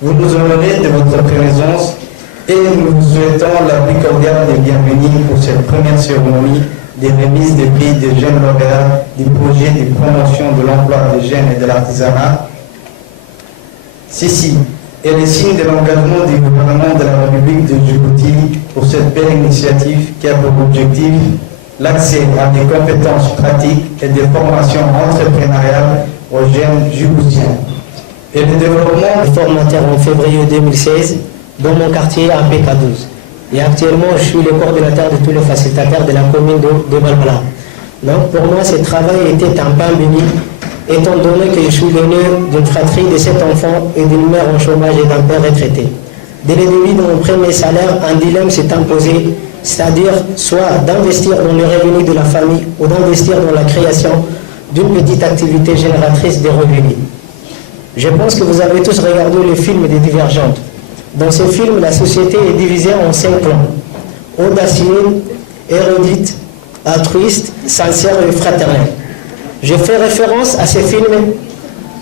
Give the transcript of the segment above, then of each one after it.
Vous nous honorez de votre présence et nous vous souhaitons la plus cordiale des bienvenues pour cette première cérémonie des remises des prix des jeunes lauréats du projet de promotion de l'emploi des jeunes et de l'artisanat. Ceci est le signe de l'engagement du gouvernement de la République de Djibouti pour cette belle initiative qui a pour objectif l'accès à des compétences pratiques et des formations entrepreneuriales aux jeunes djiboutiens. Et le développement formateur en février 2016 dans mon quartier à PK12. Et actuellement, je suis le coordinateur de tous les facilitateurs de la commune de Balbala. Donc pour moi, ce travail était un pain béni, étant donné que je suis l'aîné d'une fratrie de 7 enfants et d'une mère en chômage et d'un père retraité. Dès le début de mon premier salaire, un dilemme s'est imposé, c'est-à-dire soit d'investir dans les revenus de la famille ou d'investir dans la création d'une petite activité génératrice de revenus. Je pense que vous avez tous regardé le film des Divergentes. Dans ce film, la société est divisée en 5 clans: audacieux, érudite, altruiste, sincère et fraternel. Je fais référence à ce film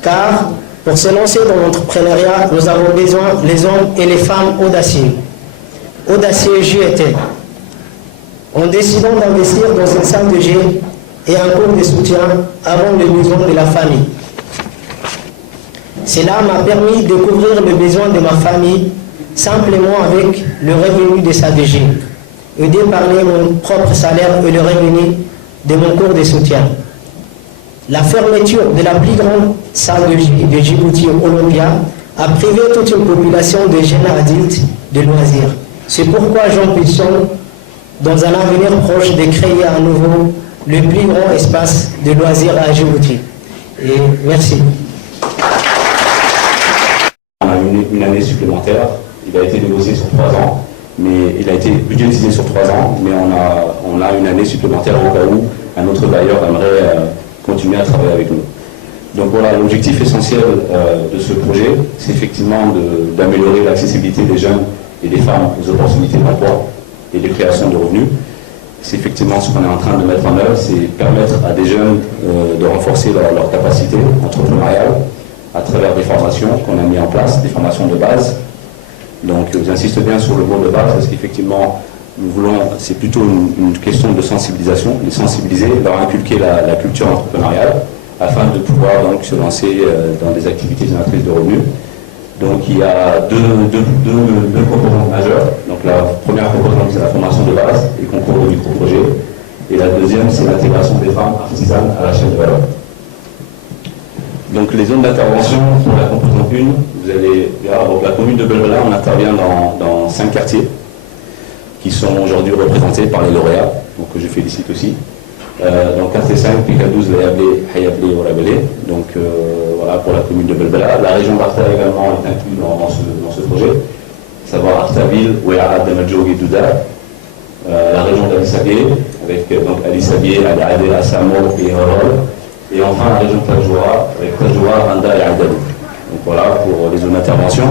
car pour se lancer dans l'entrepreneuriat, nous avons besoin, les hommes et les femmes audacieux. Audacieux, j'y étais. En décidant d'investir dans une salle de jeu et un cours de soutien avant les besoins de la famille. Cela m'a permis de couvrir le besoin de ma famille simplement avec le revenu de sa DG, et d'épargner mon propre salaire et le revenu de mon cours de soutien. La fermeture de la plus grande salle de Djibouti Olympia a privé toute une population de jeunes adultes de loisirs. C'est pourquoi j'ambitionne dans un avenir proche de créer à nouveau le plus grand espace de loisirs à Djibouti. Et merci. On a une année supplémentaire, il a été négocié sur 3 ans, mais il a été budgétisé sur 3 ans, mais on a une année supplémentaire au cas où un autre bailleur aimerait continuer à travailler avec nous. Donc voilà, l'objectif essentiel de ce projet, c'est effectivement d'améliorer l'accessibilité des jeunes et des femmes aux opportunités d'emploi et de création de revenus. C'est effectivement ce qu'on est en train de mettre en œuvre, c'est permettre à des jeunes de renforcer leur capacité entrepreneuriale à travers des formations qu'on a mis en place, des formations de base. Donc j'insiste bien sur le mot de base parce qu'effectivement, nous voulons, c'est plutôt une question de sensibilisation, les sensibiliser, leur inculquer la culture entrepreneuriale afin de pouvoir donc se lancer dans des activités génératrices de revenus. Donc il y a deux composantes majeures. Donc la première composante, c'est la formation de base et concours de micro-projet. Et la deuxième, c'est l'intégration des femmes artisanes à la chaîne de valeur. Donc les zones d'intervention pour la composante 1, vous allez voir, donc la commune de Belbela, on intervient dans 5 quartiers qui sont aujourd'hui représentés par les lauréats, donc que je félicite aussi. Donc quartier 5, PK12, Layablé, Hayablé, Orabélé, donc voilà pour la commune de Belbela. La région d'Arta également est inclue dans ce projet, à savoir Artaville, Ouéa, Damadjoug et Douda. La région d'Alissabié, avec donc Alissabié, Al-Adé, Assamo et Horol. Et enfin la région de Tajoura, avec Tajoura, Randa et Aldalou. Donc voilà pour les zones d'intervention.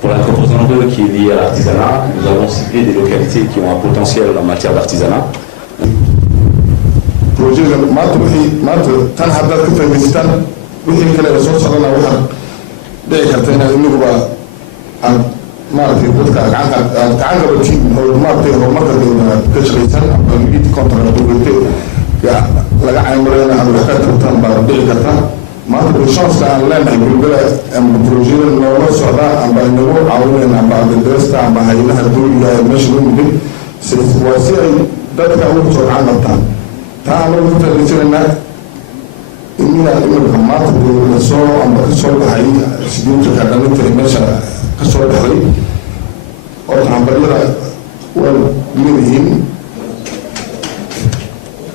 Pour la composante 2 qui est liée à l'artisanat, nous avons ciblé des localités qui ont un potentiel en matière d'artisanat. laga caymarayna ama wax ka tartan baa dhici karta maanta chance aan leenahay gurigala ama project noola socda ama inagu caawinayna ama adresta ama hay'adaha dowliga ee meesha u yimid waa si ay dadka ugu soo gacan taa anagu ku faa'iidaysanayna inna imanka maanta la soo ama ka soo baxay sidii ka dhalinta meesha ka soo baxay oo tambarada waa leeyihiin.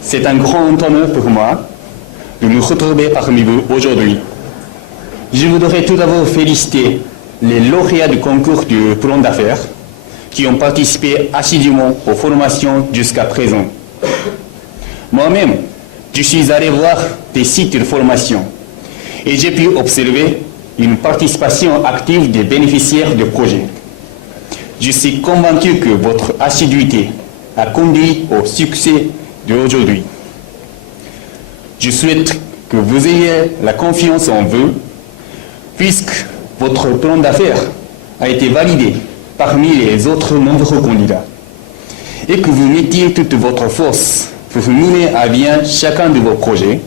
C'est un grand honneur pour moi de nous retrouver parmi vous aujourd'hui. Je voudrais tout d'abord féliciter les lauréats du concours du plan d'affaires qui ont participé assidûment aux formations jusqu'à présent. Moi-même, je suis allé voir des sites de formation et j'ai pu observer une participation active des bénéficiaires du projet. Je suis convaincu que votre assiduité a conduit au succès d'aujourd'hui. Je souhaite que vous ayez la confiance en vous, puisque votre plan d'affaires a été validé parmi les autres nombreux candidats, et que vous mettiez toute votre force pour mener à bien chacun de vos projets.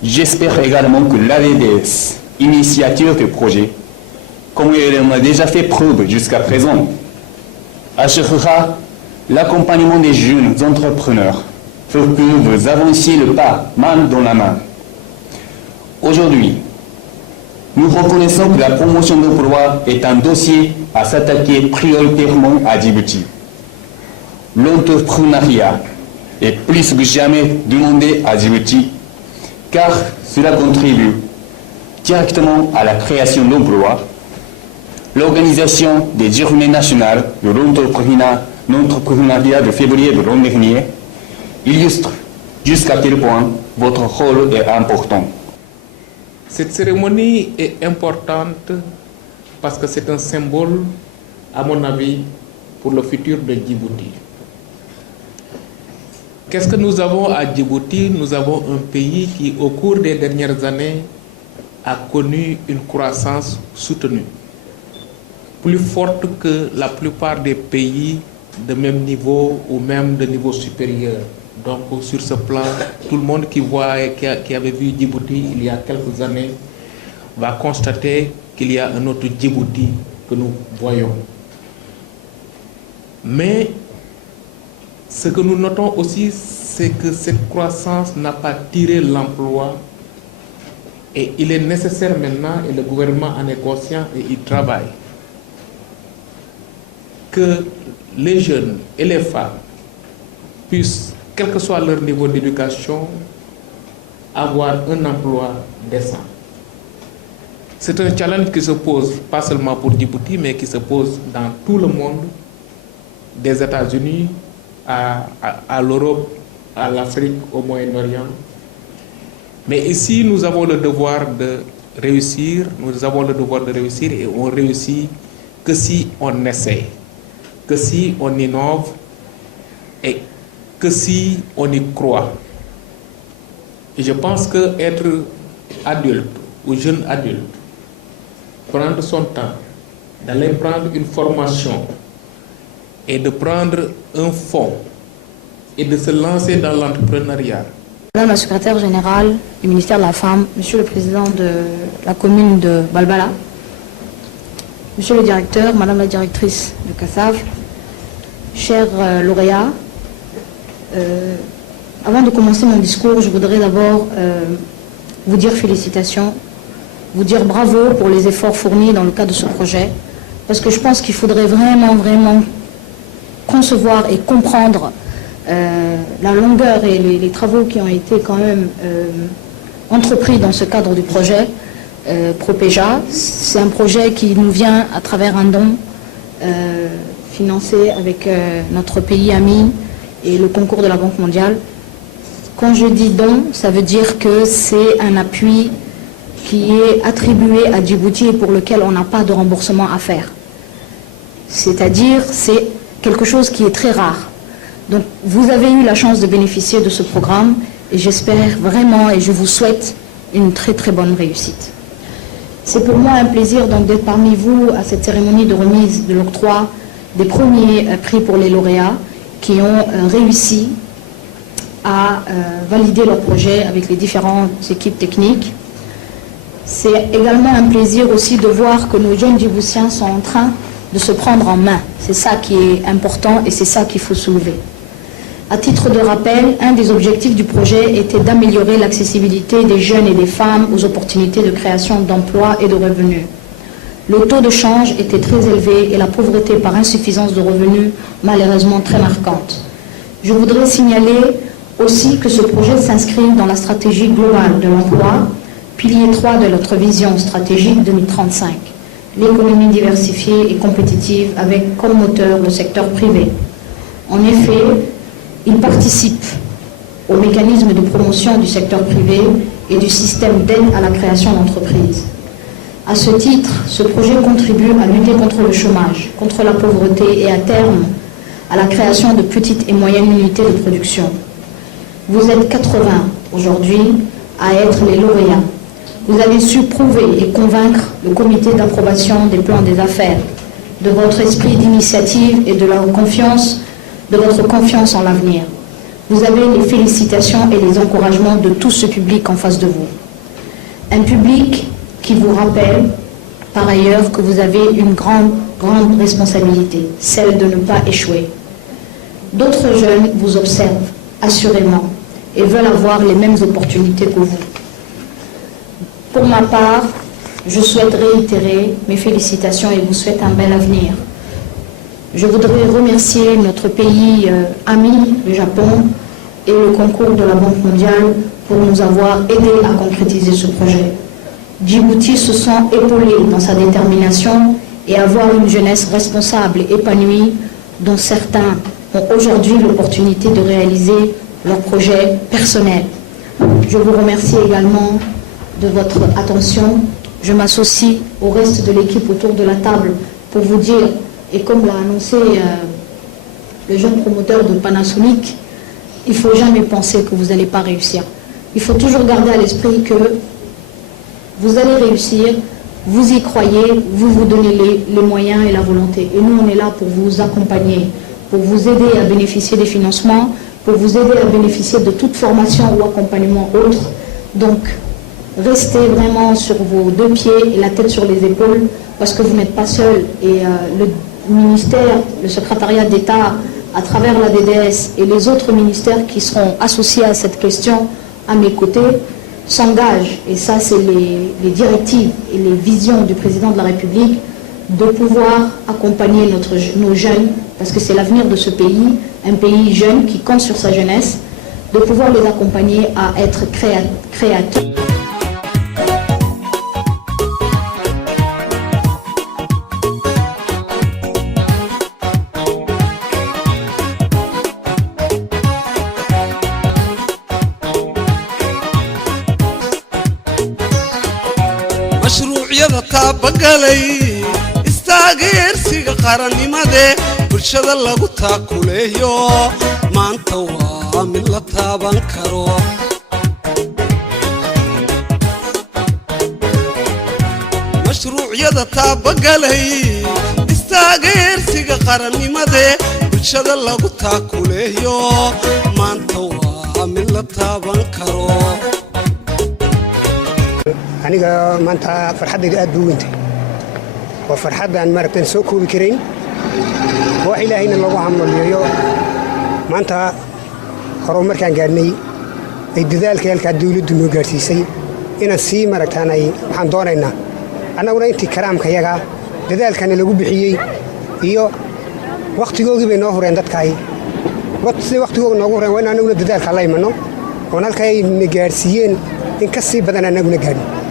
J'espère également que l'AVDS, initiateur de projet, comme elle en a déjà fait preuve jusqu'à présent, assurera l'accompagnement des jeunes entrepreneurs pour que vous avanciez le pas main dans la main. Aujourd'hui, nous reconnaissons que la promotion d'emploi est un dossier à s'attaquer prioritairement à Djibouti. L'entrepreneuriat est plus que jamais demandé à Djibouti, car cela contribue directement à la création d'emplois. L'organisation des Journées nationales de l'entrepreneuriat de février de l'an dernier illustre jusqu'à quel point votre rôle est important. Cette cérémonie est importante parce que c'est un symbole, à mon avis, pour le futur de Djibouti. Qu'est-ce que nous avons à Djibouti? Nous avons un pays qui, au cours des dernières années, a connu une croissance soutenue, plus forte que la plupart des pays de même niveau ou même de niveau supérieur. Donc sur ce plan, tout le monde qui avait vu Djibouti il y a quelques années va constater qu'il y a un autre Djibouti que nous voyons. Mais ce que nous notons aussi, c'est que cette croissance n'a pas tiré l'emploi, et il est nécessaire maintenant, et le gouvernement en est conscient et il travaille, que les jeunes et les femmes puissent, quel que soit leur niveau d'éducation, avoir un emploi décent. C'est un challenge qui se pose pas seulement pour Djibouti, mais qui se pose dans tout le monde, des États-Unis à l'Europe, à l'Afrique, au Moyen-Orient. Mais ici, nous avons le devoir de réussir, et on réussit que si on essaie, que si on innove et que si on y croit. Et je pense que être adulte ou jeune adulte, prendre son temps, d'aller prendre une formation et de prendre un fonds et de se lancer dans l'entrepreneuriat. Madame la secrétaire générale du ministère de la Femme, Monsieur le président de la commune de Balbala, Monsieur le directeur, Madame la directrice de CASAV, chers lauréats, avant de commencer mon discours, je voudrais d'abord vous dire félicitations, vous dire bravo pour les efforts fournis dans le cadre de ce projet, parce que je pense qu'il faudrait vraiment concevoir et comprendre la longueur et les travaux qui ont été quand même entrepris dans ce cadre du projet Propéja. C'est un projet qui nous vient à travers un don financé avec notre pays ami et le concours de la Banque mondiale. Quand je dis don, ça veut dire que c'est un appui qui est attribué à Djibouti et pour lequel on n'a pas de remboursement à faire. C'est-à-dire, c'est quelque chose qui est très rare. Donc, vous avez eu la chance de bénéficier de ce programme et j'espère vraiment et je vous souhaite une très très bonne réussite. C'est pour moi un plaisir donc d'être parmi vous à cette cérémonie de remise de l'octroi des premiers prix pour les lauréats qui ont réussi à valider leur projet avec les différentes équipes techniques. C'est également un plaisir aussi de voir que nos jeunes Djiboutiens sont en train de se prendre en main. C'est ça qui est important et c'est ça qu'il faut soulever. À titre de rappel, un des objectifs du projet était d'améliorer l'accessibilité des jeunes et des femmes aux opportunités de création d'emplois et de revenus. Le taux de change était très élevé et la pauvreté par insuffisance de revenus malheureusement très marquante. Je voudrais signaler aussi que ce projet s'inscrit dans la stratégie globale de l'emploi, pilier 3 de notre vision stratégique 2035. L'économie diversifiée et compétitive avec comme moteur le secteur privé. En effet, il participe au mécanisme de promotion du secteur privé et du système d'aide à la création d'entreprises. À ce titre, ce projet contribue à lutter contre le chômage, contre la pauvreté et à terme à la création de petites et moyennes unités de production. Vous êtes 80 aujourd'hui à être les lauréats. Vous avez su prouver et convaincre le comité d'approbation des plans des affaires de votre esprit d'initiative et de votre confiance en l'avenir. Vous avez les félicitations et les encouragements de tout ce public en face de vous. Un public qui vous rappelle par ailleurs que vous avez une grande responsabilité, celle de ne pas échouer. D'autres jeunes vous observent assurément et veulent avoir les mêmes opportunités que vous. Pour ma part, je souhaite réitérer mes félicitations et vous souhaite un bel avenir. Je voudrais remercier notre pays ami, le Japon, et le concours de la Banque mondiale pour nous avoir aidés à concrétiser ce projet. Djibouti se sent épaulé dans sa détermination et avoir une jeunesse responsable et épanouie dont certains ont aujourd'hui l'opportunité de réaliser leurs projets personnels. Je vous remercie également de votre attention. Je m'associe au reste de l'équipe autour de la table pour vous dire, et comme l'a annoncé le jeune promoteur de Panasonic, il ne faut jamais penser que vous n'allez pas réussir. Il faut toujours garder à l'esprit que vous allez réussir, vous y croyez, vous vous donnez les moyens et la volonté. Et nous, on est là pour vous accompagner, pour vous aider à bénéficier des financements, pour vous aider à bénéficier de toute formation ou accompagnement autre. Donc, restez vraiment sur vos deux pieds et la tête sur les épaules parce que vous n'êtes pas seul. Et le ministère, le secrétariat d'État, à travers la DDS et les autres ministères qui seront associés à cette question à mes côtés, s'engagent, et ça c'est les directives et les visions du président de la République, de pouvoir accompagner nos jeunes, parce que c'est l'avenir de ce pays, un pays jeune qui compte sur sa jeunesse, de pouvoir les accompagner à être créatifs. mashruucyada taabagalay istaageersiga qarannimade bulshada lagu taakuleeyo maanta waa mid la taaban karo mashruucyada taabagalay istaageersiga qarannimade bulshada lagu taakuleeyo maanta waa mid la taaban karo aniga maanta farxadayda aad buu weyntahay waa farxadaan maaragtay soo koobi karayn wax ilaahayna lagu hamaliyo maanta hore markaan gaadhnay ay dadaalka halka dawladdu noo gaarsiisay inaan sii maaragtaanay waxaan doonaynaa annaguna intii karaamka yaga dadaalkana lagu bixiyey iyo waqtigoogii bay noo horeen dadkaay sidii waqtigooga noogu horeen waa in annaguna dadaalka la imanno oon halka ay na gaarsiiyeen in ka sii badan annaguna gaadhin